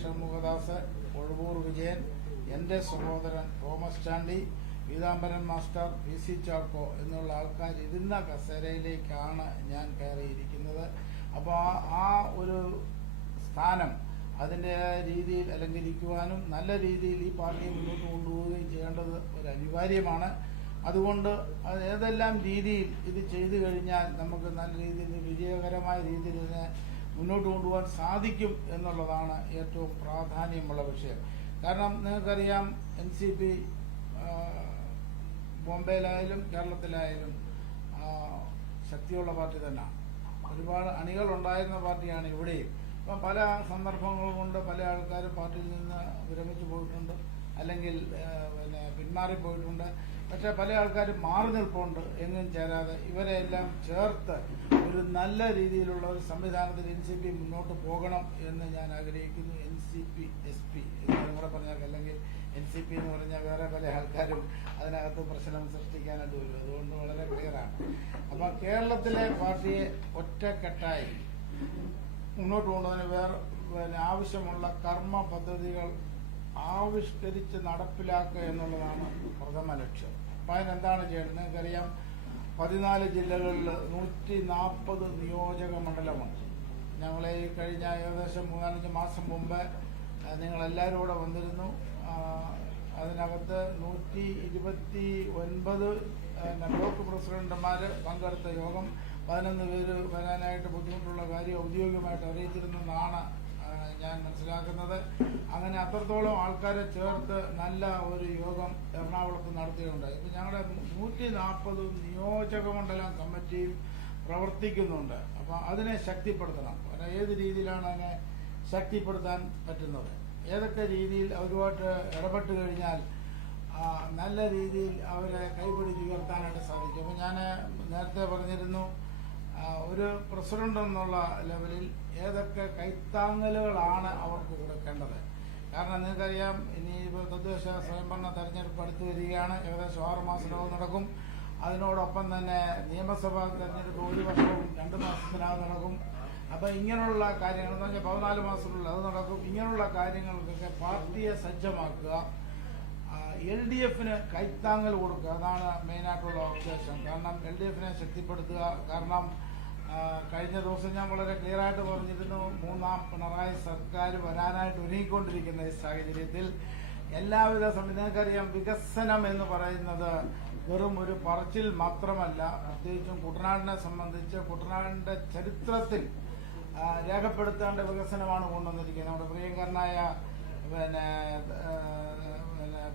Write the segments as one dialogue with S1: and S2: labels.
S1: ഷൺമുഖദാസ് ഒഴുവൂർ വിജയൻ എന്റെ സഹോദരൻ Thomas Chandy Peethambaran master P C Chacko എന്നുള്ള ആൾക്കാർ ഇരുന്ന കസേരയിലേക്കാണ് ഞാൻ കയറിയിരിക്കുന്നത്. അപ്പോൾ ആ ഒരു സ്ഥാനം അതിന്റെ രീതിയിൽ അലങ്കരിക്കുവാനും നല്ല രീതിയിൽ ഈ പാർട്ടിയെ മുന്നോട്ട് കൊണ്ടുപോവുകയും ചെയ്യേണ്ടത് ഒരു അനിവാര്യമാണ്. അതുകൊണ്ട് അത് ഏതെല്ലാം രീതിയിൽ ഇത് ചെയ്തു കഴിഞ്ഞാൽ നമുക്ക് നല്ല രീതിയിൽ വിജയകരമായ രീതിയിൽ ഇതിനെ മുന്നോട്ട് കൊണ്ടുപോകാൻ സാധിക്കും എന്നുള്ളതാണ് ഏറ്റവും പ്രാധാന്യമുള്ള വിഷയം. കാരണം നിങ്ങൾക്കറിയാം എൻ സി പി ബോംബെയിലായാലും കേരളത്തിലായാലും ശക്തിയുള്ള പാർട്ടി തന്നെയാണ് ഒരുപാട് അണികൾ ഉണ്ടായിരുന്ന പാർട്ടിയാണ് ഇവിടെയും. അപ്പം പല സന്ദർഭങ്ങൾ കൊണ്ട് പല ആൾക്കാരും പാർട്ടിയിൽ നിന്ന് വിരമിച്ചു പോയിട്ടുണ്ട്. അല്ലെങ്കിൽ പിന്നെ പിന്മാറിപ്പോയിട്ടുണ്ട് പക്ഷെ പല ആൾക്കാരും മാറി നിൽപ്പുണ്ട് എങ്ങും ചേരാതെ. ഇവരെ എല്ലാം ചേർത്ത് ഒരു നല്ല രീതിയിലുള്ള ഒരു സംവിധാനത്തിൽ എൻ സി പി മുന്നോട്ട് പോകണം എന്ന് ഞാൻ ആഗ്രഹിക്കുന്നു. N C P S P കൂടെ പറഞ്ഞാൽ അല്ലെങ്കിൽ എൻ സി പി എന്ന് പറഞ്ഞാൽ വേറെ പല ആൾക്കാരും അതിനകത്ത് പ്രശ്നം സൃഷ്ടിക്കാനായിട്ട് വരും. അതുകൊണ്ട് വളരെ ക്ലിയറാണ്. അപ്പൊ കേരളത്തിലെ പാർട്ടിയെ ഒറ്റക്കെട്ടായി മുന്നോട്ട് കൊണ്ടുപോകുന്നതിന് വേറെ ആവശ്യമുള്ള കർമ്മ പദ്ധതികൾ ആവിഷ്കരിച്ച് നടപ്പിലാക്കുക എന്നുള്ളതാണ് പ്രഥമ ലക്ഷ്യം. അപ്പം അതിനെന്താണ് ചെയ്യേണ്ടത്? നിങ്ങൾക്കറിയാം പതിനാല് ജില്ലകളിൽ നൂറ്റി നാൽപ്പത് നിയോജക മണ്ഡലമുണ്ട്. ഞങ്ങളെ ഈ കഴിഞ്ഞ ഏകദേശം മൂന്നാലഞ്ച് മാസം മുമ്പ് നിങ്ങളെല്ലാവരും കൂടെ വന്നിരുന്നു. അതിനകത്ത് നൂറ്റി ഇരുപത്തി ഒൻപത് ബ്ലോക്ക് പ്രസിഡന്റുമാർ പങ്കെടുത്ത യോഗം പതിനൊന്ന് പേര് വരാനായിട്ട് ബുദ്ധിമുട്ടുള്ള കാര്യം ഔദ്യോഗികമായിട്ട് അറിയിച്ചിരുന്നെന്നാണ് ആ, ഞാൻ മനസ്സിലാക്കുന്നത്. അങ്ങനെ അത്രത്തോളം ആൾക്കാരെ ചേർത്ത് നല്ല ഒരു യോഗം എറണാകുളത്ത് നടത്തിയിട്ടുണ്ട്. ഇപ്പം ഞങ്ങളുടെ നൂറ്റി നാൽപ്പത് നിയോജകമണ്ഡലം കമ്മിറ്റിയും പ്രവർത്തിക്കുന്നുണ്ട്. അപ്പം അതിനെ ശക്തിപ്പെടുത്തണം. അത് ഏത് രീതിയിലാണ് അതിനെ ശക്തിപ്പെടുത്താൻ പറ്റുന്നത്? ഏതൊക്കെ രീതിയിൽ അവരുമായിട്ട് ഇടപെട്ട് കഴിഞ്ഞാൽ നല്ല രീതിയിൽ അവരെ കൈപിടിച്ച് ഉയർത്താനായിട്ട് സാധിക്കും. അപ്പം ഞാൻ നേരത്തെ പറഞ്ഞിരുന്നു ഒരു പ്രസിഡന്റ് എന്നുള്ള ലെവലിൽ ഏതൊക്കെ കൈത്താങ്ങലുകളാണ് അവർക്ക് കൊടുക്കേണ്ടത്? കാരണം നിങ്ങൾക്കറിയാം ഇനി ഇപ്പോൾ തദ്ദേശ സ്വയംഭരണ തെരഞ്ഞെടുപ്പ് അടുത്തു വരികയാണ്. ഏകദേശം ആറ് മാസത്തിനകം നടക്കും. അതിനോടൊപ്പം തന്നെ നിയമസഭാ തെരഞ്ഞെടുപ്പ് ഒരു വർഷവും രണ്ട് മാസത്തിനകം നടക്കും. അപ്പൊ ഇങ്ങനെയുള്ള കാര്യങ്ങൾ എന്ന് പറഞ്ഞാൽ പതിനാല് മാസത്തിനുള്ളിൽ അത് നടക്കും. ഇങ്ങനെയുള്ള കാര്യങ്ങൾക്കൊക്കെ പാർട്ടിയെ സജ്ജമാക്കുക. എൽ ഡി എഫിന് കൈത്താങ്ങൽ കൊടുക്കുക. അതാണ് മെയിനായിട്ടുള്ള ഉദ്ദേശം. കാരണം എൽ ഡി എഫിനെ ശക്തിപ്പെടുത്തുക. കാരണം കഴിഞ്ഞ ദിവസം ഞാൻ വളരെ ക്ലിയർ ആയിട്ട് പറഞ്ഞിരുന്നു മൂന്നാം പിണറായി സർക്കാർ വരാനായിട്ട് ഒരുങ്ങിക്കൊണ്ടിരിക്കുന്ന ഈ സാഹചര്യത്തിൽ എല്ലാവിധ സംവിധാനക്കറിയാം വികസനം എന്ന് പറയുന്നത് വെറും ഒരു പറച്ചിൽ മാത്രമല്ല. പ്രത്യേകിച്ചും കുട്ടനാടിനെ സംബന്ധിച്ച് കുട്ടനാടിന്റെ ചരിത്രത്തിൽ രേഖപ്പെടുത്താണ്ട് വികസനമാണ് കൊണ്ടുവന്നിരിക്കുന്നത്. നമ്മുടെ പ്രിയങ്കരനായ പിന്നെ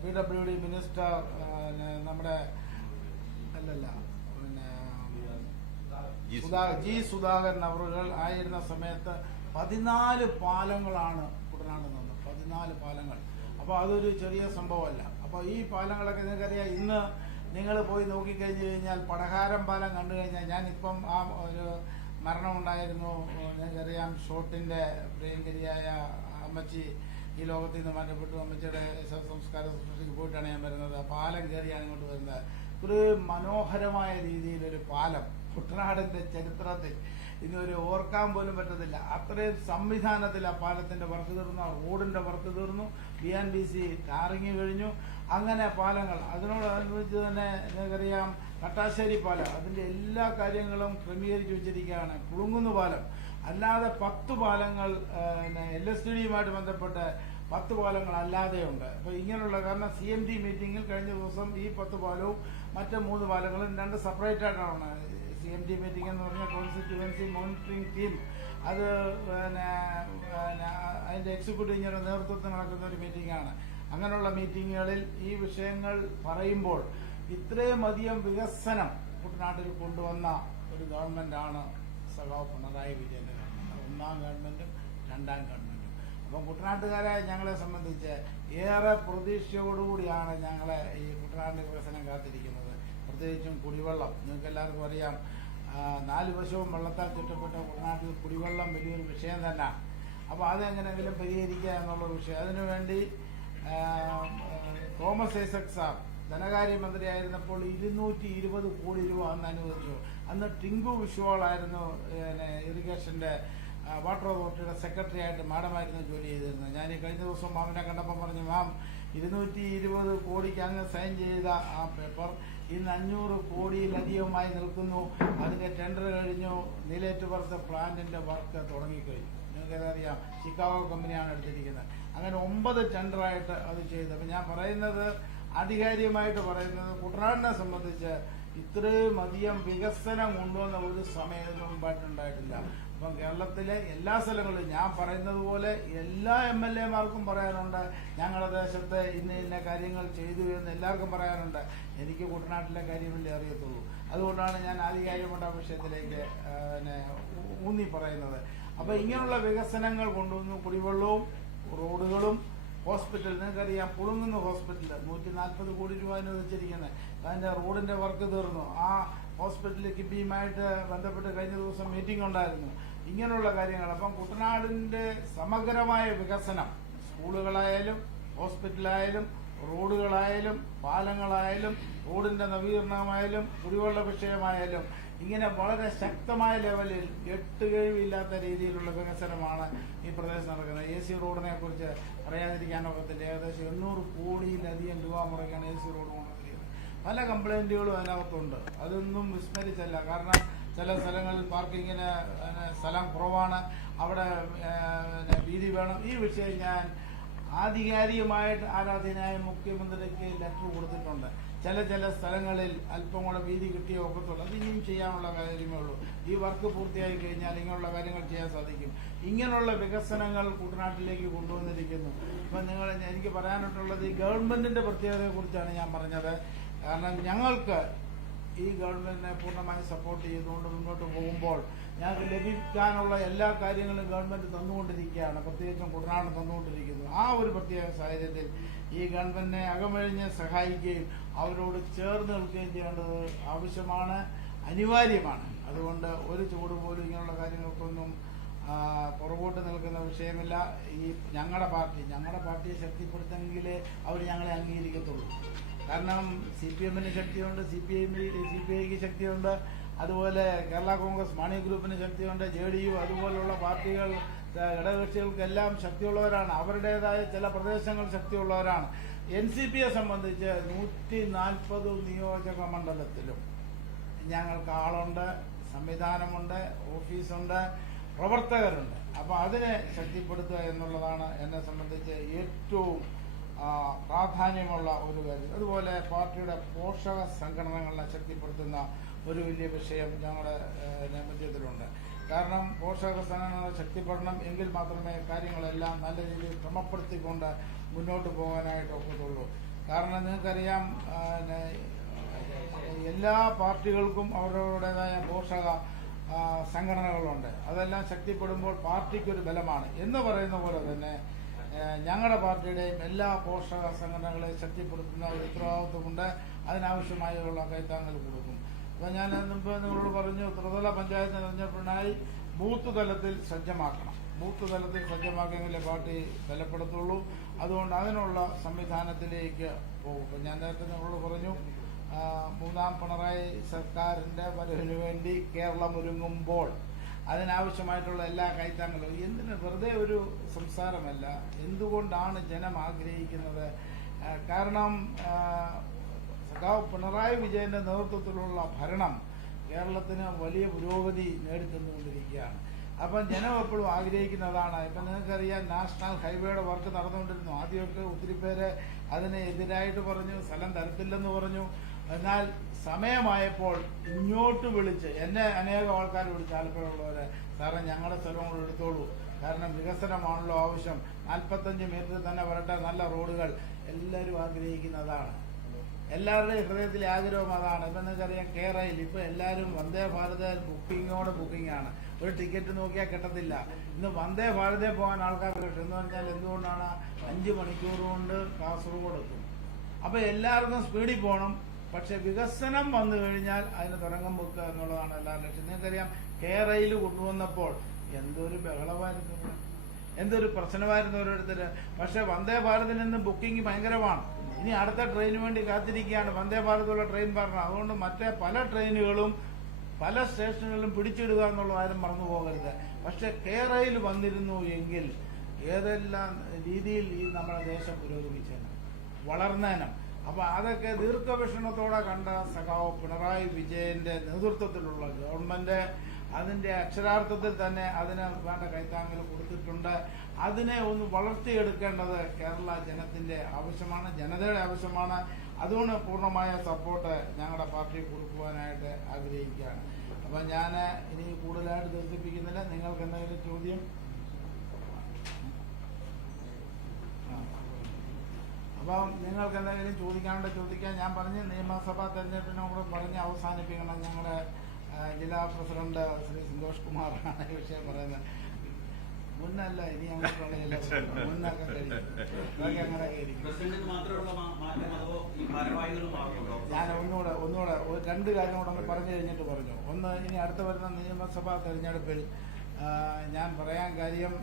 S1: പി ഡബ്ല്യു ഡി മിനിസ്റ്റർ നമ്മുടെ അല്ലല്ല.
S2: ജി
S1: സുധാ- ജി സുധാകരൻ അവറുകൾ ആയിരുന്ന സമയത്ത് പതിനാല് പാലങ്ങളാണ് കുട്ടനാട് പതിനാല് പാലങ്ങൾ. അപ്പോൾ അതൊരു ചെറിയ സംഭവമല്ല. അപ്പോൾ ഈ പാലങ്ങളൊക്കെ നിങ്ങൾക്കറിയാം ഇന്ന് നിങ്ങൾ പോയി നോക്കിക്കഴിഞ്ഞു കഴിഞ്ഞാൽ പടഹാരം പാലം കണ്ടു കഴിഞ്ഞാൽ ഞാനിപ്പം ആ ഒരു മരണമുണ്ടായിരുന്നു. നിങ്ങൾക്കറിയാം ഷോട്ടിന്റെ പ്രിയങ്കരിയായ അമ്മച്ചി ഈ ലോകത്തിൽ നിന്ന് മാറ്റപ്പെട്ടു അമ്മച്ചിയുടെ സംസ്കാര സൃഷ്ടിക്ക് പോയിട്ടാണ് ഞാൻ വരുന്നത്. പാലം കയറിയാണ് ഇങ്ങോട്ട് വരുന്നത്. ഒരു മനോഹരമായ രീതിയിലൊരു പാലം. കുട്ടനാടിന്റെ ചരിത്രത്തിൽ ഒരു ഓർക്കാൻ പോലും പറ്റത്തില്ല. അത്രയും സംവിധാനത്തിൽ ആ പാലത്തിന്റെ വർക്ക് തീർന്നു ആ റോഡിന്റെ വർക്ക് തീർന്നു B and B C tarring കഴിഞ്ഞു. അങ്ങനെ പാലങ്ങൾ അതിനോടനുബന്ധിച്ച് തന്നെ നിങ്ങൾക്കറിയാം കട്ടാശ്ശേരി പാലം അതിന്റെ എല്ലാ കാര്യങ്ങളും ക്രമീകരിച്ചു വെച്ചിരിക്കുകയാണ്. കുളുങ്ങുന്നു പാലം. അല്ലാതെ പത്ത് പാലങ്ങൾ എൽ എസ് ഡിയുമായിട്ട് ബന്ധപ്പെട്ട് പത്ത് പാലങ്ങൾ അല്ലാതെയുണ്ട്. അപ്പൊ ഇങ്ങനെയുള്ള കാരണം സി എം ഡി മീറ്റിംഗിൽ കഴിഞ്ഞ ദിവസം ഈ പത്ത് പാലവും മറ്റു മൂന്ന് പാലങ്ങളും രണ്ട് സെപ്പറേറ്റ് ആയിട്ടാണ് സി എം ടി മീറ്റിംഗ് എന്ന് പറഞ്ഞ കോൺസ്റ്റിറ്റ്യുവൻസി മോണിറ്ററിംഗ് ടീം അത് പിന്നെ അതിന്റെ എക്സിക്യൂട്ടീവിന്റെ നേതൃത്വത്തിൽ നടക്കുന്ന ഒരു മീറ്റിംഗ് ആണ്. അങ്ങനെയുള്ള മീറ്റിങ്ങുകളിൽ ഈ വിഷയങ്ങൾ പറയുമ്പോൾ ഇത്രയും അധികം വികസനം കുട്ടനാട്ടിൽ കൊണ്ടുവന്ന ഒരു ഗവൺമെന്റാണ് സഖാവ് പിണറായി വിജയന്റെ ഗവൺമെന്റ്. ഒന്നാം ഗവൺമെന്റും രണ്ടാം ഗവൺമെന്റും. അപ്പം കുട്ടനാട്ടുകാരെ ഞങ്ങളെ സംബന്ധിച്ച് ഏറെ പ്രതീക്ഷയോടുകൂടിയാണ് ഞങ്ങളെ ഈ കുട്ടനാട്ടിലെ വികസനം കാത്തിരിക്കുന്നത്. പ്രത്യേകിച്ചും കുടിവെള്ളം. നിങ്ങൾക്ക് എല്ലാവർക്കും അറിയാം നാല് വശവും വെള്ളത്താൽ ചുറ്റപ്പെട്ട കുട്ടനാട്ടിൽ കുടിവെള്ളം വലിയൊരു വിഷയം തന്നെ. അപ്പോൾ അതെങ്ങനെയെങ്കിലും പരിഹരിക്കുക എന്നുള്ള വിഷയം. അതിനുവേണ്ടി തോമസ് ഐസക് സാർ ധനകാര്യമന്ത്രിയായിരുന്നപ്പോൾ ഇരുന്നൂറ്റി ഇരുപത് കോടി രൂപ അന്ന് അനുവദിച്ചു. അന്ന് ടിങ്കു വിഷ്വാളായിരുന്നു പിന്നെ ഇറിഗേഷന്റെ വാട്ടർ അതോറിറ്റിയുടെ സെക്രട്ടറി ആയിട്ട് മാഡമായിരുന്നു ജോലി ചെയ്തിരുന്നത്. ഞാൻ ഈ കഴിഞ്ഞ ദിവസം മാമിനെ കണ്ടപ്പോൾ പറഞ്ഞു മാം ഇരുന്നൂറ്റി ഇരുപത് കോടിക്ക് അങ്ങ് സൈൻ ചെയ്ത ആ പേപ്പർ ഇന്ന് അഞ്ഞൂറ് കോടിയിലധികമായി നിൽക്കുന്നു. അതിന്റെ ടെൻഡർ കഴിഞ്ഞു. നീലേറ്റുപുറത്ത് പ്ലാന്റിന്റെ വർക്ക് തുടങ്ങിക്കഴിഞ്ഞു. നിങ്ങൾക്കതറിയാം ചിക്കാഗോ കമ്പനിയാണ് എടുത്തിരിക്കുന്നത്. അങ്ങനെ ഒമ്പത് ടെൻഡറായിട്ട് അത് ചെയ്തു. അപ്പം ഞാൻ പറയുന്നത് ആധികാരികമായിട്ട് പറയുന്നത് കുട്ടനാടിനെ സംബന്ധിച്ച് ഇത്രയും അധികം വികസനം കൊണ്ടുവന്ന ഒരു സമയത്തിന് മുമ്പായിട്ടുണ്ടായിട്ടില്ല അപ്പം കേരളത്തിലെ എല്ലാ സ്ഥലങ്ങളിലും ഞാൻ പറയുന്നത് പോലെ എല്ലാ എം എൽ എമാർക്കും പറയാനുണ്ട്. ഞങ്ങളുടെ ദേശത്ത് ഇന്ന ഇന്ന കാര്യങ്ങൾ ചെയ്തു എന്ന് എല്ലാവർക്കും പറയാനുണ്ട്. എനിക്ക് കുട്ടനാട്ടിലെ കാര്യമല്ലേ അറിയത്തുള്ളൂ. അതുകൊണ്ടാണ് ഞാൻ ആധികാരികമായിട്ട് ആ വിഷയത്തിലേക്ക് പിന്നെ ഊന്നി പറയുന്നത്. അപ്പൊ ഇങ്ങനെയുള്ള വികസനങ്ങൾ കൊണ്ടുവന്നു കുടിവെള്ളവും റോഡുകളും ഹോസ്പിറ്റൽ. നിങ്ങൾക്കറിയാം പുളുങ്ങുന്ന ഹോസ്പിറ്റൽ. നൂറ്റി നാൽപ്പത് കോടി രൂപ അനുവദിച്ചിരിക്കുന്നത് അതിന്റെ റോഡിന്റെ വർക്ക് തീർന്നു. ആ ഹോസ്പിറ്റലിൽ കിബിയുമായിട്ട് ബന്ധപ്പെട്ട് കഴിഞ്ഞ ദിവസം മീറ്റിംഗ് ഉണ്ടായിരുന്നു. ഇങ്ങനെയുള്ള കാര്യങ്ങൾ. അപ്പം കുട്ടനാടിന്റെ സമഗ്രമായ വികസനം സ്കൂളുകളായാലും ഹോസ്പിറ്റലായാലും റോഡുകളായാലും പാലങ്ങളായാലും റോഡിന്റെ നവീകരണമായാലും കുടിവെള്ള വിഷയമായാലും ഇങ്ങനെ വളരെ ശക്തമായ ലെവലിൽ എട്ടുകഴിവില്ലാത്ത രീതിയിലുള്ള വികസനമാണ് ഈ പ്രദേശത്ത് നടക്കുന്നത്. എ സി റോഡിനെ കുറിച്ച് പറയാതിരിക്കാനൊക്കത്തില്ല ഏകദേശം എണ്ണൂറ് കോടിയിലധികം രൂപ മുടക്കാണ് എ സി റോഡ് കൊണ്ടുവന്നിരിക്കുന്നത്. പല കംപ്ലൈന്റുകളും അതിനകത്തുണ്ട്. അതൊന്നും വിസ്മരിച്ചല്ല. കാരണം ചില സ്ഥലങ്ങളിൽ പാർക്കിങ്ങിന് സ്ഥലം കുറവാണ്. അവിടെ വീതി വേണം. ഈ വിഷയം ഞാൻ ആധികാരികമായിട്ട് ആരാധനായ മുഖ്യമന്ത്രിക്ക് ലെറ്റർ കൊടുത്തിട്ടുണ്ട്. ചില ചില സ്ഥലങ്ങളിൽ അല്പം കൂടെ വീതി കിട്ടിയ ഒക്കത്തുള്ളൂ. അത് ഇനിയും ചെയ്യാനുള്ള കാര്യമേ ഉള്ളൂ. ഈ വർക്ക് പൂർത്തിയായി കഴിഞ്ഞാൽ ഇങ്ങനെയുള്ള കാര്യങ്ങൾ ചെയ്യാൻ സാധിക്കും. ഇങ്ങനെയുള്ള വികസനങ്ങൾ കുട്ടനാട്ടിലേക്ക് കൊണ്ടുവന്നിരിക്കുന്നു. ഇപ്പം നിങ്ങൾ എനിക്ക് പറയാനായിട്ടുള്ളത് ഈ ഗവൺമെന്റിന്റെ പ്രത്യേകതയെക്കുറിച്ചാണ് ഞാൻ പറഞ്ഞത്. കാരണം ഞങ്ങൾക്ക് ഈ ഗവൺമെന്റിനെ പൂർണമായി സപ്പോർട്ട് ചെയ്തുകൊണ്ട് മുന്നോട്ട് പോകുമ്പോൾ ഞങ്ങൾക്ക് ലഭിക്കാനുള്ള എല്ലാ കാര്യങ്ങളും ഗവൺമെന്റ് തന്നുകൊണ്ടിരിക്കുകയാണ്. പ്രത്യേകിച്ചും കുട്ടനാട് തന്നുകൊണ്ടിരിക്കുന്നത് ആ ഒരു പ്രത്യേക സാഹചര്യത്തിൽ ഈ ഗവൺമെന്റിനെ അകമഴിഞ്ഞ് സഹായിക്കുകയും അവരോട് ചേർന്ന് നിൽക്കുകയും ചെയ്യേണ്ടത് ആവശ്യമാണ് അനിവാര്യമാണ്. അതുകൊണ്ട് ഒരു ചൂട് പോലും ഇങ്ങനെയുള്ള കാര്യങ്ങൾക്കൊന്നും പുറകോട്ട് നിൽക്കുന്ന വിഷയമില്ല. ഈ ഞങ്ങളുടെ പാർട്ടി ഞങ്ങളുടെ പാർട്ടിയെ ശക്തിപ്പെടുത്തെങ്കിലേ അവർ ഞങ്ങളെ അംഗീകരിക്കത്തുള്ളൂ. കാരണം സി പി എമ്മിന് ശക്തിയുണ്ട് C P I C P ഐക്ക് ശക്തിയുണ്ട്. അതുപോലെ കേരള കോൺഗ്രസ് മാണി ഗ്രൂപ്പിന് ശക്തിയുണ്ട് ജെ ഡി യു അതുപോലുള്ള പാർട്ടികൾ ഘടകകക്ഷികൾക്കെല്ലാം ശക്തിയുള്ളവരാണ്. അവരുടേതായ ചില പ്രദേശങ്ങൾ ശക്തിയുള്ളവരാണ്. എൻ സി പിയെ സംബന്ധിച്ച് നൂറ്റി നാൽപ്പത് നിയോജക മണ്ഡലത്തിലും ഞങ്ങൾക്ക് ആളുണ്ട് സംവിധാനമുണ്ട് ഓഫീസുണ്ട് പ്രവർത്തകരുണ്ട്. അപ്പോൾ അതിനെ ശക്തിപ്പെടുത്തുക എന്നുള്ളതാണ് എന്നെ സംബന്ധിച്ച് ഏറ്റവും പ്രാധാന്യമുള്ള ഒരു കാര്യം. അതുപോലെ പാർട്ടിയുടെ പോഷക സംഘടനകളെ ശക്തിപ്പെടുത്തുന്ന ഒരു വലിയ വിഷയം ഞങ്ങളുടെ ഏഹ്, കാരണം പോഷക സംഘടനകൾ ശക്തിപ്പെടണം എങ്കിൽ മാത്രമേ കാര്യങ്ങളെല്ലാം നല്ല രീതിയിൽ ക്രമപ്പെടുത്തിക്കൊണ്ട് മുന്നോട്ട് പോകാനായിട്ട് ഒക്കത്തുള്ളൂ. കാരണം നിങ്ങൾക്കറിയാം എല്ലാ പാർട്ടികൾക്കും അവരവരുടേതായ പോഷക സംഘടനകളുണ്ട്. അതെല്ലാം ശക്തിപ്പെടുമ്പോൾ പാർട്ടിക്കൊരു ബലമാണ് എന്ന് പറയുന്ന പോലെ തന്നെ ഞങ്ങളുടെ പാർട്ടിയുടെയും എല്ലാ പോഷക സംഘടനകളെ ശക്തിപ്പെടുത്തുന്ന ഒരു ഉത്തരവാദിത്വമുണ്ട്. അതിനാവശ്യമായുള്ള കൈത്താങ്ങൽ കൊടുക്കും. അപ്പൊ ഞാൻ മുമ്പ് നിങ്ങളോട് പറഞ്ഞു ത്രിതല പഞ്ചായത്ത് തെരഞ്ഞെടുപ്പിനായി ബൂത്ത് തലത്തിൽ സജ്ജമാക്കണം. ബൂത്ത് തലത്തിൽ സജ്ജമാക്കിയെങ്കിലേ പാർട്ടി ബലപ്പെടുത്തുള്ളൂ. അതുകൊണ്ട് അതിനുള്ള സംവിധാനത്തിലേക്ക് പോകും. ഞാൻ നേരത്തെ നിങ്ങളോട് പറഞ്ഞു മൂന്നാം പിണറായി സർക്കാരിന്റെ വരവിന് വേണ്ടി കേരളം ഒരുങ്ങുമ്പോൾ അതിനാവശ്യമായിട്ടുള്ള എല്ലാ കൈത്താങ്ങളും എന്തിന് വെറുതെ ഒരു സംസാരമല്ല? എന്തുകൊണ്ടാണ് ജനം ആഗ്രഹിക്കുന്നത്? കാരണം സഖാവ് പിണറായി വിജയന്റെ നേതൃത്വത്തിലുള്ള ഭരണം കേരളത്തിന് വലിയ പുരോഗതി നേടിത്തന്നുകൊണ്ടിരിക്കുകയാണ്. അപ്പം ജനം എപ്പോഴും ആഗ്രഹിക്കുന്നതാണ്. ഇപ്പം നിങ്ങൾക്കറിയാം നാഷണൽ ഹൈവേയുടെ വർക്ക് നടന്നുകൊണ്ടിരുന്നു. ആദ്യമൊക്കെ ഒത്തിരി പേര് അതിനെതിരായിട്ട് പറഞ്ഞു സ്ഥലം തരത്തില്ലെന്ന് പറഞ്ഞു. എന്നാൽ സമയമായപ്പോൾ ഇങ്ങോട്ട് വിളിച്ച് എന്നെ അനേകം ആൾക്കാർ വിളിച്ച് ആലപ്പുഴയുള്ളവരെ സാറേ ഞങ്ങളുടെ സ്ഥലം കൂടെ എടുത്തോളൂ. കാരണം വികസനമാണല്ലോ ആവശ്യം. നാൽപ്പത്തഞ്ച് മീറ്റർ തന്നെ വരട്ടെ നല്ല റോഡുകൾ. എല്ലാവരും ആഗ്രഹിക്കുന്നതാണ്. എല്ലാവരുടെയും ഹൃദയത്തിലെ ആഗ്രഹം അതാണ്. ഇപ്പം നിങ്ങൾക്കറിയാം കേരളയിൽ ഇപ്പൊ എല്ലാവരും വന്ദേ ഭാരത് ബുക്കിങ്ങോട് ബുക്കിംഗ് ആണ് ഒരു ടിക്കറ്റ് നോക്കിയാൽ കിട്ടത്തില്ല. ഇന്ന് വന്ദേ ഭാരതേ പോകാൻ ആൾക്കാർ കിട്ടും. എന്ന് പറഞ്ഞാൽ എന്തുകൊണ്ടാണ്? അഞ്ച് മണിക്കൂർ കൊണ്ട് കാസർഗോഡ് എത്തും. അപ്പൊ എല്ലാവർക്കും സ്പീഡിൽ പോകണം. പക്ഷെ വികസനം വന്നു കഴിഞ്ഞാൽ അതിന് തുടങ്ങം വെക്കുക എന്നുള്ളതാണ് എല്ലാവരുടെ ലക്ഷ്യം. നിങ്ങൾക്കറിയാം കേരയിൽ കൊണ്ടുവന്നപ്പോൾ എന്തൊരു ബഹളമായിരുന്നു എന്തൊരു പ്രശ്നമായിരുന്നു ഓരോരുത്തര് പക്ഷെ വന്ദേ ഭാരതിൽ നിന്ന് ബുക്കിംഗ് ഭയങ്കരമാണ്. ഇനി അടുത്ത ട്രെയിന് വേണ്ടി കാത്തിരിക്കുകയാണ്. വന്ദേ ഭാരതുള്ള ട്രെയിൻ പറഞ്ഞു അതുകൊണ്ട് മറ്റേ പല ട്രെയിനുകളും പല സ്റ്റേഷനുകളിലും പിടിച്ചിടുക എന്നുള്ള കാര്യം മറന്നു പോകരുത്. പക്ഷെ കേരയിൽ വന്നിരുന്നു എങ്കിൽ ഏതെല്ലാം രീതിയിൽ ഈ നമ്മുടെ ദേശം പുരോഗമിച്ചേനെ? വളർന്നേനം. അപ്പൊ അതൊക്കെ ദീർഘവീക്ഷണത്തോടെ കണ്ട സഖാവ് പിണറായി വിജയന്റെ നേതൃത്വത്തിലുള്ള ഗവൺമെന്റ് അതിന്റെ അക്ഷരാർത്ഥത്തിൽ തന്നെ അതിന് വേണ്ട കൈത്താങ്ങൽ കൊടുത്തിട്ടുണ്ട്. അതിനെ ഒന്ന് വളർത്തിയെടുക്കേണ്ടത് കേരള ജനത്തിന്റെ ആവശ്യമാണ് ജനതയുടെ ആവശ്യമാണ്. അതുകൊണ്ട് പൂർണമായ സപ്പോർട്ട് ഞങ്ങളുടെ പാർട്ടി കൊടുക്കുവാനായിട്ട് ആഗ്രഹിക്കുകയാണ്. അപ്പൊ ഞാൻ ഇനി കൂടുതലായിട്ട് ദീർഘിപ്പിക്കുന്നില്ല. നിങ്ങൾക്ക് എന്തെങ്കിലും ചോദ്യം ആ. അപ്പം നിങ്ങൾക്ക് എന്തെങ്കിലും ചോദിക്കാണ്ട് ചോദിക്കാൻ ഞാൻ പറഞ്ഞ്. നിയമസഭാ തെരഞ്ഞെടുപ്പിനോട് പറഞ്ഞ് അവസാനിപ്പിക്കണം ഞങ്ങളുടെ ജില്ലാ പ്രസിഡന്റ് ശ്രീ സന്തോഷ് കുമാറാണ് ഈ വിഷയം പറയുന്നത്. മുന്നല്ല ഇനി അങ്ങോട്ടുള്ള ജില്ലാ പ്രസിഡന്റ്. മുന്നൊക്കെ കഴിഞ്ഞു ഞാൻ ഒന്നുകൂടെ ഒന്നുകൂടെ ഒരു രണ്ട് കാര്യം കൂടെ ഒന്ന് പറഞ്ഞു കഴിഞ്ഞിട്ട് പറഞ്ഞു. ഒന്ന് ഇനി അടുത്ത വരുന്ന നിയമസഭാ തെരഞ്ഞെടുപ്പിൽ ഞാൻ പറയാൻ കാര്യം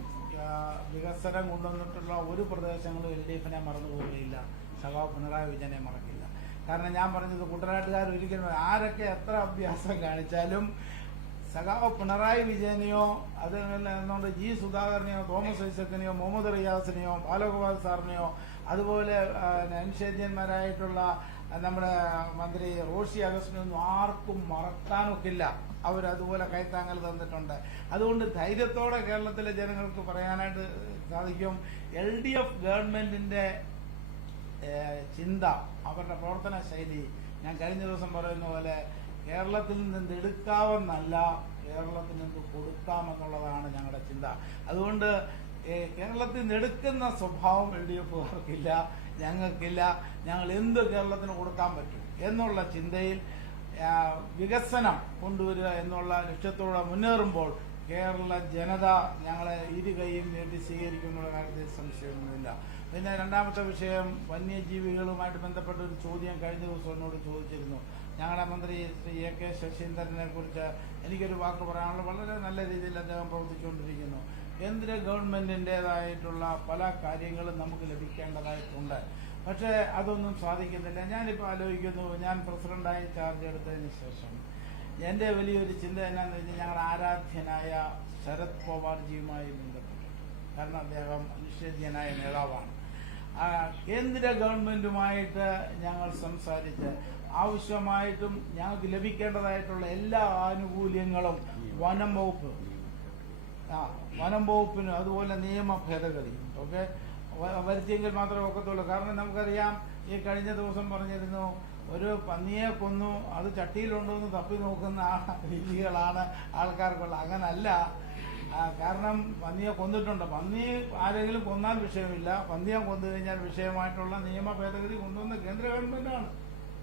S1: വികസനം കൊണ്ടുവന്നിട്ടുള്ള ഒരു പ്രദേശങ്ങളും എൽ ഡി എഫിനെ മറന്നു പോവുകയില്ല. സഭാ പിണറായി വിജയനെ മറക്കില്ല. കാരണം ഞാൻ പറഞ്ഞത് കുട്ടനാട്ടുകാർ ഒരിക്കലും ആരൊക്കെ എത്ര അഭ്യാസം കാണിച്ചാലും സഖാവ് പിണറായി വിജയനെയോ അത് എന്നുകൊണ്ട് ജി സുധാകരനെയോ തോമസ് ഐസക്കിനെയോ മുഹമ്മദ് റിയാസിനെയോ ബാലഗോപാൽ സാറിനെയോ അതുപോലെ ആ, നിഷേധ്യന്മാരായിട്ടുള്ള നമ്മുടെ മന്ത്രി റോഷി അഗസ്റ്റിനൊന്നും ആർക്കും മറക്കാനൊക്കില്ല. അവരതുപോലെ കൈത്താങ്ങൽ തന്നിട്ടുണ്ട്. അതുകൊണ്ട് ധൈര്യത്തോടെ കേരളത്തിലെ ജനങ്ങൾക്ക് പറയാനായിട്ട് സാധിക്കും. എൽ ഡി എഫ് ഗവൺമെന്റിന്റെ ചിന്ത അവരുടെ പ്രവർത്തന ശൈലി. ഞാൻ കഴിഞ്ഞ ദിവസം പറയുന്ന പോലെ കേരളത്തിൽ നിന്ന് എടുക്കാമെന്നല്ല കേരളത്തിൽ നിന്ന് കൊടുക്കാമെന്നുള്ളതാണ് ഞങ്ങളുടെ ചിന്ത. അതുകൊണ്ട് കേരളത്തിൽ നിന്ന് എടുക്കുന്ന സ്വഭാവം എൽ ഡി എഫുകാർക്കില്ല ഞങ്ങൾക്കില്ല. ഞങ്ങൾ എന്ത് കേരളത്തിന് കൊടുക്കാൻ പറ്റും എന്നുള്ള ചിന്തയിൽ വികസനം കൊണ്ടുവരിക എന്നുള്ള ലക്ഷ്യത്തോടെ മുന്നേറുമ്പോൾ കേരള ജനത ഞങ്ങളെ ഇരു കൈയും നീട്ടി സ്വീകരിക്കുന്നുള്ള കാര്യത്തിൽ സംശയമൊന്നുമില്ല. പിന്നെ രണ്ടാമത്തെ വിഷയം വന്യജീവികളുമായിട്ട് ബന്ധപ്പെട്ട ഒരു ചോദ്യം കഴിഞ്ഞ ദിവസം എന്നോട് ചോദിച്ചിരുന്നു. ഞങ്ങളുടെ മന്ത്രി ശ്രീ എ കെ ശശീന്ദ്രനെ കുറിച്ച് എനിക്കൊരു വാക്ക് പറയാനുള്ള വളരെ നല്ല രീതിയിൽ അദ്ദേഹം പ്രവർത്തിച്ചുകൊണ്ടിരിക്കുന്നു. കേന്ദ്ര ഗവൺമെന്റിന്റെതായിട്ടുള്ള പല കാര്യങ്ങളും നമുക്ക് ലഭിക്കേണ്ടതായിട്ടുണ്ട്. പക്ഷേ അതൊന്നും സാധിക്കുന്നില്ല. ഞാനിപ്പോൾ ആലോചിക്കുന്നു ഞാൻ പ്രസിഡന്റായി ചാർജ് എടുത്തതിന് ശേഷം. എന്റെ വലിയൊരു ചിന്ത എന്നാന്ന് വെച്ചാൽ ഞങ്ങളുടെ ആരാധ്യനായ ശരത് പവാർജിയുമായി ബന്ധപ്പെട്ടു കാരണം അദ്ദേഹം നിഷേധ്യനായ നേതാവാണ്. കേന്ദ്ര ഗവൺമെന്റുമായിട്ട് ഞങ്ങൾ സംസാരിച്ച് ആവശ്യമായിട്ടും ഞങ്ങൾക്ക് ലഭിക്കേണ്ടതായിട്ടുള്ള എല്ലാ ആനുകൂല്യങ്ങളും വനം വകുപ്പ് വനം വകുപ്പിന് അതുപോലെ നിയമ ഭേദഗതി. ഓക്കെ? വരുത്തിയെങ്കിൽ മാത്രമേ ഒക്കത്തുള്ളൂ. കാരണം നമുക്കറിയാം ഈ കഴിഞ്ഞ ദിവസം പറഞ്ഞിരുന്നു ഒരു പന്നിയെ കൊന്നു അത് ചട്ടിയിലുണ്ടോ എന്ന് തപ്പി നോക്കുന്ന ആ രീതികളാണ് ആൾക്കാർക്കുള്ള അങ്ങനല്ല. ആ, കാരണം പന്നിയെ കൊന്നിട്ടുണ്ട്. പന്നി ആരെങ്കിലും കൊന്നാൽ വിഷയമില്ല. പന്നിയെ കൊന്നു കഴിഞ്ഞാൽ വിഷയമായിട്ടുള്ള നിയമ ഭേദഗതി കൊണ്ടുവന്ന കേന്ദ്ര ഗവൺമെന്റാണ്.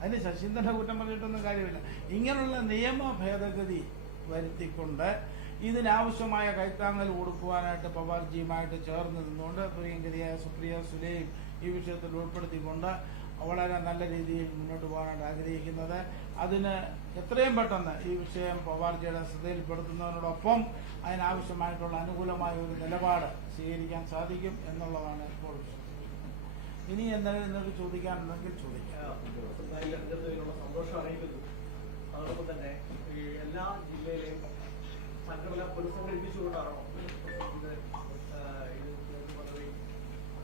S1: അതിന് ശശീന്ദ്രന്റെ കുറ്റം പറഞ്ഞിട്ടൊന്നും കാര്യമില്ല. ഇങ്ങനെയുള്ള നിയമ ഭേദഗതി വരുത്തിക്കൊണ്ട് ഇതിനാവശ്യമായ കൈത്താങ്ങൽ കൊടുക്കുവാനായിട്ട് പവാർജിയുമായിട്ട് ചേർന്ന് നിന്നുകൊണ്ട് പ്രിയങ്കരിയായ സുപ്രിയ സുലയും ഈ വിഷയത്തിൽ ഉൾപ്പെടുത്തിക്കൊണ്ട് വളരെ നല്ല രീതിയിൽ മുന്നോട്ട് പോകാനായിട്ട് ആഗ്രഹിക്കുന്നത്. അതിന് എത്രയും പെട്ടെന്ന് ഈ വിഷയം പവാർജിയുടെ ശ്രദ്ധയിൽപ്പെടുത്തുന്നതിനോടൊപ്പം അതിനാവശ്യമായിട്ടുള്ള അനുകൂലമായ ഒരു നിലപാട് സ്വീകരിക്കാൻ സാധിക്കും എന്നുള്ളതാണ് ഇപ്പോൾ ഇനി എന്തെങ്കിലും നിങ്ങൾക്ക് ചോദിക്കാനുണ്ടെങ്കിൽ ചോദിക്കാം.
S3: സന്തോഷം അറിയിക്കുന്നു. അതോടൊപ്പം തന്നെ എല്ലാ ജില്ലയിലെയും സംഘടന പുനഃസംഘടിപ്പിച്ചുകൊണ്ടാണോ ഇത്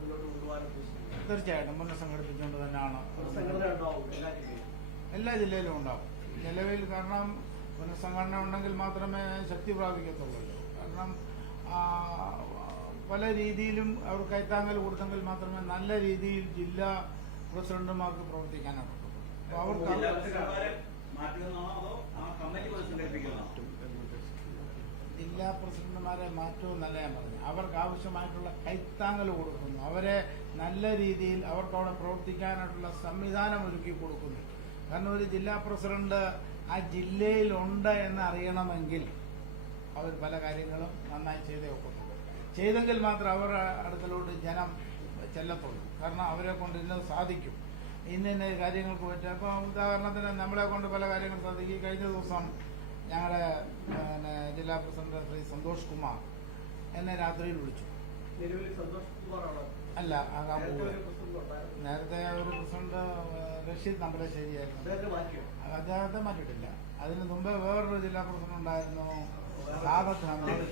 S3: മുന്നോട്ട് കൊണ്ടുപോകാൻ ഉദ്ദേശിക്കുന്നത്?
S1: തീർച്ചയായിട്ടും പുനഃസംഘടിപ്പിച്ചുകൊണ്ട് തന്നെയാണ്.
S3: സംഘടന ഉണ്ടാവും എല്ലാ ജില്ലയിലും?
S1: എല്ലാ ജില്ലയിലും ഉണ്ടാവും. നിലവിൽ കാരണം പുനഃസംഘടന ഉണ്ടെങ്കിൽ മാത്രമേ ശക്തി പ്രാപിക്കത്തുള്ളൂ. കാരണം പല രീതിയിലും അവർ കൈത്താങ്ങൽ കൊടുത്തെങ്കിൽ മാത്രമേ നല്ല രീതിയിൽ ജില്ലാ പ്രസിഡന്റുമാർക്ക് പ്രവർത്തിക്കാനാകത്തുള്ളൂ. അപ്പോൾ അവർക്ക്
S2: ജില്ലാ പ്രസിഡന്റുമാരെ
S1: മാറ്റുമെന്നല്ല ഞാൻ പറഞ്ഞു. അവർക്ക് ആവശ്യമായിട്ടുള്ള കൈത്താങ്ങൽ കൊടുക്കുന്നു. അവരെ നല്ല രീതിയിൽ അവർക്ക് അവിടെ പ്രവർത്തിക്കാനായിട്ടുള്ള സംവിധാനം ഒരുക്കി കൊടുക്കുന്നു. കാരണം ഒരു ജില്ലാ പ്രസിഡന്റ് ആ ജില്ലയിലുണ്ട് എന്ന് അറിയണമെങ്കിൽ അവർ പല കാര്യങ്ങളും നന്നായി ചെയ്തേ ഒക്കത്തുള്ളൂ. ചെയ്തെങ്കിൽ മാത്രം അവരുടെ അടുത്തലോട്ട് ജനം ചെല്ലത്തുള്ളൂ. കാരണം അവരെ കൊണ്ട് ഇന്നത് സാധിക്കും. ഇന്ന ഇന്ന കാര്യങ്ങൾക്ക് പറ്റും. അപ്പോൾ ഉദാഹരണത്തിന് നമ്മളെ കൊണ്ട് പല കാര്യങ്ങളും സാധിക്കും. കഴിഞ്ഞ ദിവസം ഞങ്ങളുടെ പിന്നെ ജില്ലാ പ്രസിഡന്റ് ശ്രീ സന്തോഷ് കുമാർ എന്നെ രാത്രിയിൽ വിളിച്ചു.
S3: നിലവിൽ സന്തോഷ് കുമാറാണ്?
S1: അല്ല ആകാൻ
S3: നേരത്തെ ഒരു പ്രസിഡന്റ് ഉണ്ടായിരുന്നു.
S1: നേരത്തെ ഒരു പ്രസിഡന്റ് ഏഹ്, റഷീദ് നമ്പലശ്ശേരിയായിരുന്നു
S3: ശരിയായിരുന്നു.
S1: അദ്ദേഹത്തെ മാറ്റിയിട്ടില്ല. അതിന് മുമ്പേ വേറൊരു ജില്ലാ പ്രസിഡന്റ് ഉണ്ടായിരുന്നു സാദത്ത് ഹമീദ്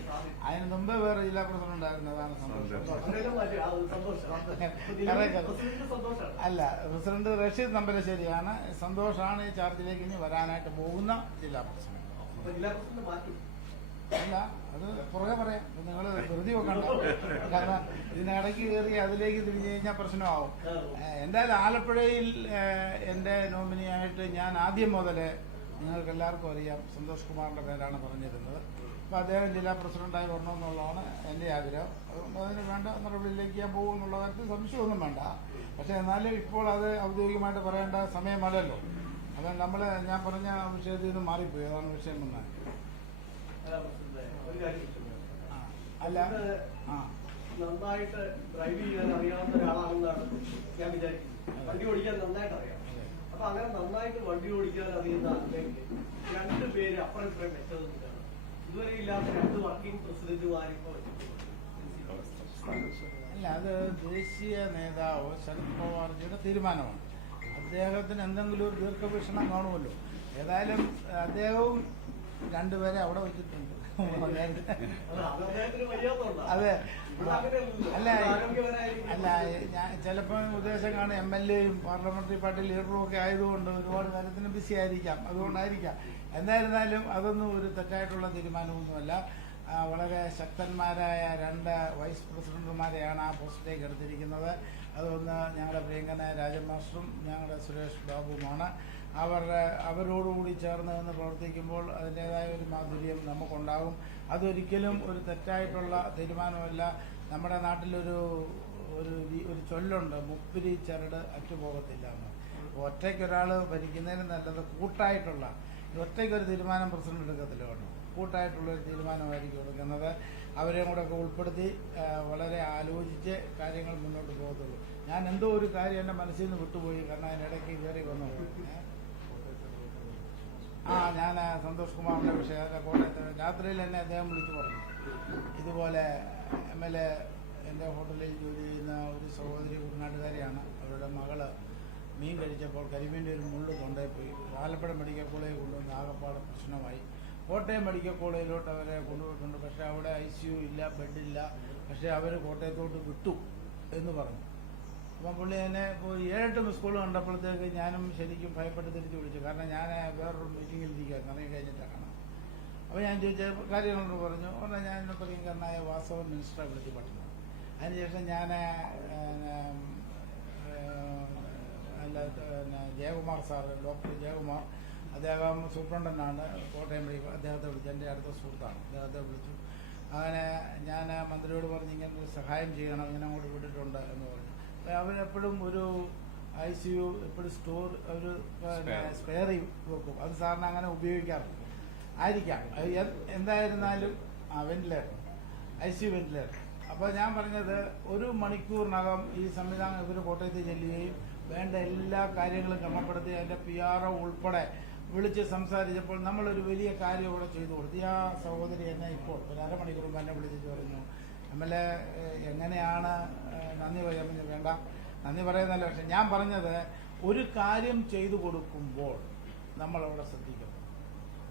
S1: അതിന് മുമ്പേ വേറെ ജില്ലാ പ്രസിഡന്റ് ഉണ്ടായിരുന്നു അതാണ് സന്തോഷം. അല്ല പ്രസിഡന്റ് റഷീദ് നമ്പലശ്ശേരിയാണ് സന്തോഷാണ് ഈ ചാർജിലേക്ക് ഇനി വരാനായിട്ട് പോകുന്ന ജില്ലാ പ്രസിഡന്റ്.
S3: അപ്പൊ
S1: അല്ല അത് പുറകെ പറയാം. നിങ്ങൾ വെറുതെ വെക്കണ്ട. കാരണം ഇതിനിടയ്ക്ക് കയറി അതിലേക്ക് തിരിഞ്ഞു കഴിഞ്ഞാൽ പ്രശ്നമാവും. എന്തായാലും ആലപ്പുഴയിൽ എന്റെ എന്റെ നോമിനിയായിട്ട് ഞാൻ ആദ്യം മുതലേ നിങ്ങൾക്ക് എല്ലാവർക്കും അറിയാം. സന്തോഷ് കുമാറിന്റെ പേരാണ് പറഞ്ഞിരുന്നത്. അപ്പോൾ അദ്ദേഹം ജില്ലാ പ്രസിഡന്റായി വരണമെന്നുള്ളതാണ് എന്റെ ആഗ്രഹം. അതുകൊണ്ട് അതിന് വേണ്ട നടപടിയിലേക്ക് ഞാൻ പോകും എന്നുള്ള കാര്യത്തിൽ സംശയമൊന്നും വേണ്ട. പക്ഷെ എന്നാലും ഇപ്പോൾ അത് ഔദ്യോഗികമായിട്ട് പറയേണ്ട സമയമല്ലല്ലോ. അത് നമ്മൾ ഞാൻ പറഞ്ഞ വിഷയത്തിൽ നിന്ന് മാറിപ്പോയി. അതാണ് വിഷയം വന്ന
S3: അല്ല?
S1: ആ,
S3: നന്നായിട്ട് ഡ്രൈവ് ചെയ്യാൻ അറിയാവുന്ന ഒരാളാണെന്നാണ് ഞാൻ വിചാരിക്കുന്നത്. വണ്ടി ഓടിക്കാൻ നന്നായിട്ട് അറിയാം. അപ്പൊ അങ്ങനെ നന്നായിട്ട് വണ്ടി ഓടിക്കാൻ അറിയുന്ന രണ്ട് പേര് അപ്പുറം ഇപ്പുറം വെച്ചതെന്നാണ് ഇതുവരെ ഇല്ലാത്ത രണ്ട് വർക്കിംഗ്
S1: അല്ല അത് ദേശീയ നേതാവ് ശരത് പവാർജിയുടെ തീരുമാനമാണ്. അദ്ദേഹത്തിന് എന്തെങ്കിലും ഒരു ദീർഘവീക്ഷണം കാണുമല്ലോ. ഏതായാലും അദ്ദേഹവും രണ്ടുപേരെ അവിടെ വെച്ചിട്ടുണ്ട്.
S3: അത്.
S1: അല്ല അല്ല ഞാൻ ചിലപ്പോൾ ഉദ്ദേശം കാണും എം എൽ എയും പാർലമെന്ററി പാർട്ടി ലീഡറും ഒക്കെ ആയതുകൊണ്ട് ഒരുപാട് കാര്യത്തിന് ബിസി ആയിരിക്കാം. അതുകൊണ്ടായിരിക്കാം. എന്തായിരുന്നാലും അതൊന്നും ഒരു തെറ്റായിട്ടുള്ള തീരുമാനമൊന്നുമല്ല. വളരെ ശക്തന്മാരായ രണ്ട് വൈസ് പ്രസിഡന്റുമാരെയാണ് ആ പോസ്റ്റിലേക്ക് എടുത്തിരിക്കുന്നത്. അതൊന്ന് ഞങ്ങളുടെ പ്രിയങ്കനായ രാജൻ മാസ്റ്ററും ഞങ്ങളുടെ സുരേഷ് ബാബുവുമാണ്. അവരുടെ അവരോടുകൂടി ചേർന്ന് നിന്ന് പ്രവർത്തിക്കുമ്പോൾ അതിന്റെതായ ഒരു മാധുര്യം നമുക്കുണ്ടാകും. അതൊരിക്കലും ഒരു തെറ്റായിട്ടുള്ള തീരുമാനമല്ല. നമ്മുടെ നാട്ടിലൊരു ഒരു ഒരു ചൊല്ലുണ്ട് മുപ്പിരി ചരട് അറ്റുപോകത്തില്ല എന്ന്. ഒറ്റയ്ക്കൊരാൾ ഭരിക്കുന്നതിന് നല്ലത് കൂട്ടായിട്ടുള്ള ഒറ്റയ്ക്കൊരു തീരുമാനം പ്രസിഡന്റ് എടുക്കത്തില്ല കേട്ടോ. കൂട്ടായിട്ടുള്ള ഒരു തീരുമാനമായിരിക്കും എടുക്കുന്നത്. അവരെയും കൂടെ ഒക്കെ ഉൾപ്പെടുത്തി വളരെ ആലോചിച്ച് കാര്യങ്ങൾ മുന്നോട്ട് പോകത്തുള്ളൂ. ഞാൻ എന്തോ ഒരു കാര്യം എന്റെ മനസ്സിൽ നിന്ന് വിട്ടുപോയി കാരണം അതിനിടയ്ക്ക് കയറി വന്നു ആ ഞാൻ സന്തോഷ് കുമാറിന്റെ വിഷയം അതൊക്കെ കോട്ടയത്ത് രാത്രിയിൽ എന്നെ അദ്ദേഹം വിളിച്ചു പറഞ്ഞു. ഇതുപോലെ എം എൽ എ എന്റെ ഹോട്ടലിൽ ജോലി ചെയ്യുന്ന ഒരു സഹോദരി കുട്ടനാട്ടുകാരിയാണ് അവരുടെ മകൾ മീൻ കഴിച്ചപ്പോൾ കരിമീന്റെ ഒരു മുള്ളു കൊണ്ടേ പോയി ആലപ്പുഴ മെഡിക്കൽ കോളേജിൽ കൊണ്ടുവന്ന് ആകപ്പാട് പ്രശ്നമായി. കോട്ടയം മെഡിക്കൽ കോളേജിലോട്ട് അവരെ കൊണ്ടുപോയിട്ടുണ്ട്. പക്ഷെ അവിടെ ഐ സി യു ഇല്ല ബെഡില്ല പക്ഷേ അവർ കോട്ടയത്തോട്ട് വിട്ടു എന്ന് പറഞ്ഞു. അപ്പം പുള്ളി എന്നെ ഇപ്പോൾ ഏഴെട്ട് മിസ് കോൾ കണ്ടപ്പോഴത്തേക്ക് ഞാനും ശരിക്കും ഭയപ്പെട്ട് തിരിച്ചു വിളിച്ചു. കാരണം ഞാൻ വേറൊരു മീറ്റിംഗിൽ ഇരിക്കുകയായിരുന്നു ഇറങ്ങി കഴിഞ്ഞിട്ടാണ് അപ്പം അപ്പോൾ ഞാൻ ചോദിച്ച കാര്യങ്ങളോട് പറഞ്ഞു. ഉടനെ ഞാൻ എന്നെ പ്രിയങ്കരനായ വാസവ മിനിസ്റ്ററെ വിളിച്ച് പറഞ്ഞു. അതിനുശേഷം ഞാൻ അല്ല ജയകുമാർ സാറ് ഡോക്ടർ ജയകുമാർ അദ്ദേഹം സൂപ്രണ്ടന്റാണ് കോട്ടയം മെഡിക്കൽ അദ്ദേഹത്തെ വിളിച്ചു എന്റെ അടുത്ത സുഹൃത്താണ്. അദ്ദേഹത്തെ വിളിച്ചു. അങ്ങനെ ഞാൻ മന്ത്രിയോട് പറഞ്ഞ് ഇങ്ങനെ ഒരു സഹായം ചെയ്യണം ഇങ്ങനെ അങ്ങോട്ട് വിട്ടിട്ടുണ്ട് എന്ന് പറഞ്ഞു. അവരെപ്പോഴും ഒരു ഐ സി യു എപ്പോഴും സ്റ്റോർ ഒരു സ്പെയർ വെക്കും. അത് സാറിന് അങ്ങനെ ഉപയോഗിക്കാറുണ്ട് ആയിരിക്കാം. എന്തായിരുന്നാലും ആ ventilator I C U ventilator അപ്പോൾ ഞാൻ പറഞ്ഞത് ഒരു മണിക്കൂറിനകം ഈ സംവിധാനം ഇവർ കോട്ടയത്ത് ചെല്ലുകയും വേണ്ട എല്ലാ കാര്യങ്ങളും ക്രമപ്പെടുത്തി അതിന്റെ പി ആർ ഒ ഉൾപ്പെടെ വിളിച്ച് സംസാരിച്ചപ്പോൾ നമ്മളൊരു വലിയ കാര്യം ഇവിടെ ചെയ്തു കൊടുത്തു. ആ സഹോദരി എന്നെ ഇപ്പോൾ? ഒരു അരമണിക്കൂർ എന്നെ വിളിച്ചിട്ട് പറഞ്ഞു. എ എങ്ങനെയാണ്? നന്ദി പറയാൻ വേണ്ട. നന്ദി പറയുന്നല്ല പക്ഷെ ഞാൻ പറഞ്ഞത് ഒരു കാര്യം ചെയ്തു കൊടുക്കുമ്പോൾ നമ്മളവിടെ ശ്രദ്ധിക്കണം.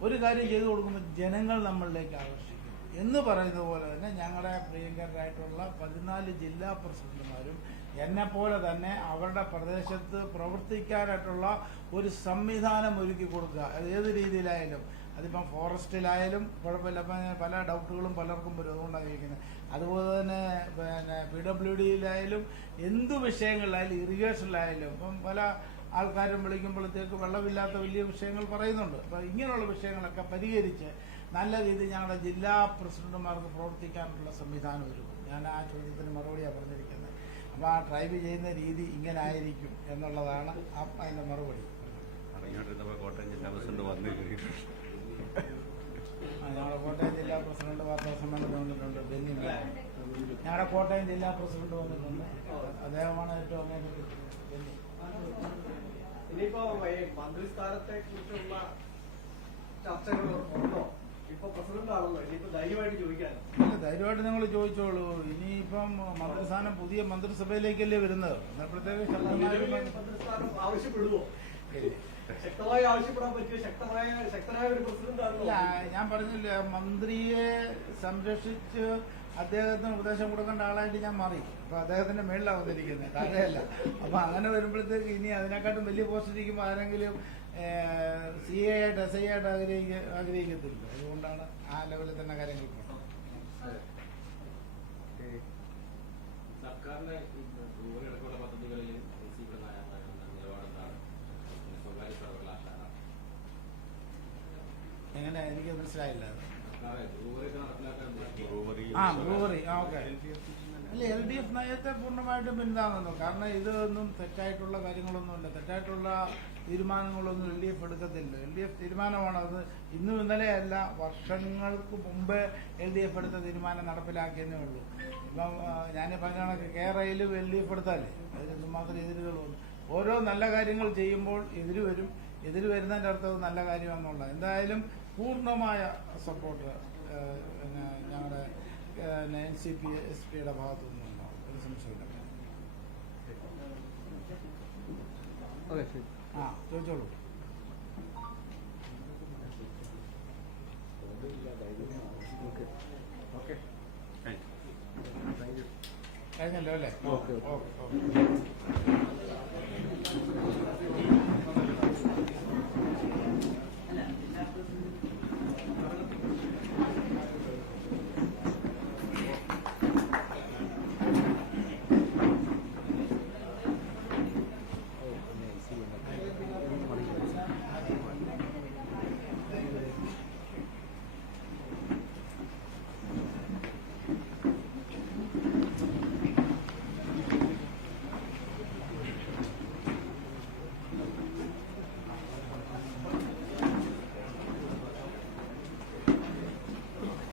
S1: ഒരു കാര്യം ചെയ്തു കൊടുക്കുമ്പോൾ ജനങ്ങൾ നമ്മളിലേക്ക് ആകർഷിക്കും. എന്ന് പറയുന്നത് പോലെ തന്നെ ഞങ്ങളുടെ പ്രിയങ്കരായിട്ടുള്ള പതിനാല് ജില്ലാ പ്രസിഡന്റുമാരും എന്നെ പോലെ തന്നെ അവരുടെ പ്രദേശത്ത് പ്രവർത്തിക്കാനായിട്ടുള്ള ഒരു സംവിധാനം ഒരുക്കി കൊടുക്കുക. അത് ഏത് രീതിയിലായാലും. അതിപ്പം ഫോറസ്റ്റിലായാലും കുഴപ്പമില്ല. പല ഡൗട്ടുകളും പലർക്കും വരും. അതുകൊണ്ടാണ് ചോദിക്കുന്നത്. അതുപോലെ തന്നെ പിന്നെ പി ഡബ്ല്യു ഡിയിലായാലും എന്ത് വിഷയങ്ങളിലായാലും ഇറിഗേഷനിലായാലും ഇപ്പം പല ആൾക്കാരും വിളിക്കുമ്പോഴത്തേക്ക് വെള്ളമില്ലാത്ത വലിയ വിഷയങ്ങൾ പറയുന്നുണ്ട്. അപ്പം ഇങ്ങനെയുള്ള വിഷയങ്ങളൊക്കെ പരിഹരിച്ച് നല്ല രീതിയിൽ ഞങ്ങളുടെ ജില്ലാ പ്രസിഡന്റുമാർക്ക് പ്രവർത്തിക്കാനുള്ള സംവിധാനം ഒരുക്കും. ഞാൻ ആ ചോദ്യത്തിന് മറുപടിയാണ് പറഞ്ഞിരിക്കുന്നത്. അപ്പോൾ ആ ഡ്രൈവ് ചെയ്യുന്ന രീതി ഇങ്ങനെ ആയിരിക്കും എന്നുള്ളതാണ് ആ അതിന്റെ മറുപടി.
S4: പറഞ്ഞുകൊണ്ടിരുന്നപ്പോൾ കോട്ടയം ജില്ലാ പ്രസിഡന്റ് വന്നു കയറി
S1: ആ, ഞങ്ങളുടെ കോട്ടയം ജില്ലാ പ്രസിഡന്റ് വാർത്താ സമ്മേളനം വന്നിട്ടുണ്ട് ബെന്നി ഞങ്ങളുടെ കോട്ടയം ജില്ലാ പ്രസിഡന്റ് വന്നിട്ടുണ്ട്. അദ്ദേഹമാണ് ഏറ്റവും ബെന്നി.
S3: ഇനിയിപ്പോ മന്ത്രി മന്ത്രിസ്ഥാനത്തെ കുറിച്ചുള്ള ചർച്ചകൾ ഉണ്ടോ? ധൈര്യമായിട്ട്
S1: നിങ്ങൾ ചോദിച്ചോളൂ. ഇനിയിപ്പം മന്ത്രിസ്ഥാനം പുതിയ മന്ത്രിസഭയിലേക്കല്ലേ വരുന്നത്? പ്രത്യേക ശക്തമായ
S3: ആവശ്യപ്പെടാൻ പറ്റിയ ശക്തമായ ശക്തനായ ഒരു പ്രസിഡന്റ്
S1: ഞാൻ പറഞ്ഞില്ലേ മന്ത്രിയെ സംരക്ഷിച്ച് അദ്ദേഹത്തിന് ഉപദേശം കൊടുക്കേണ്ട ആളായിട്ട് ഞാൻ മാറി. അപ്പൊ അദ്ദേഹത്തിന്റെ മേളിലാണ് വന്നിരിക്കുന്നത്. താഴെയല്ല അപ്പൊ അങ്ങനെ വരുമ്പോഴത്തേക്ക് ഇനി അതിനെക്കാട്ടും വലിയ പോസ്റ്റ് ഇരിക്കുമ്പോൾ ആരെങ്കിലും സി എ ആയിട്ട് എസ് ഐ ആയിട്ട് ആഗ്രഹിക്ക ആഗ്രഹിക്കത്തില്ല. അതുകൊണ്ടാണ് ആ ലെവലിൽ തന്നെ കാര്യങ്ങൾ
S5: സർക്കാരിന്റെ പദ്ധതികളിൽ സ്വകാര്യ സർവകലാശാല
S1: എങ്ങനെ? എനിക്ക് മനസ്സിലായില്ല. ആ ബ്രൂവറി. ആ ഓക്കെ. അല്ല എൽ ഡി എഫ് നയത്തെ പൂർണമായിട്ടും പിന്താങ്ങുന്നു. കാരണം ഇതൊന്നും തെറ്റായിട്ടുള്ള കാര്യങ്ങളൊന്നുമില്ല. തെറ്റായിട്ടുള്ള തീരുമാനങ്ങളൊന്നും എൽ ഡി എഫ് എടുക്കത്തില്ല. എൽ ഡി എഫ് തീരുമാനമാണ് അത്. ഇന്നും ഇന്നലെയല്ല വർഷങ്ങൾക്ക് മുമ്പ് എൽ ഡി എഫ് എടുത്ത തീരുമാനം നടപ്പിലാക്കിയെന്നേ ഉള്ളൂ. ഇപ്പം ഞാൻ പറഞ്ഞ കേരളയിലും എൽ ഡി എഫ് എടുത്താലേ അതിന് എന്തുമാത്രം എതിരുകൾ വന്നു ഓരോ നല്ല കാര്യങ്ങൾ ചെയ്യുമ്പോൾ എതിര് വരും. എതിര് വരുന്നതിന്റെ അർത്ഥം നല്ല കാര്യമാണെന്നുള്ള എന്തായാലും പൂർണമായ സപ്പോർട്ട് ഞങ്ങളുടെ എൻ സി പി എസ് പിയുടെ ഭാഗത്തു നിന്നുണ്ടാവും ഒരു സംശയമില്ല ആ ചോദിച്ചോളൂ കഴിഞ്ഞല്ലോ അല്ലേ ഓക്കെ ഓക്കെ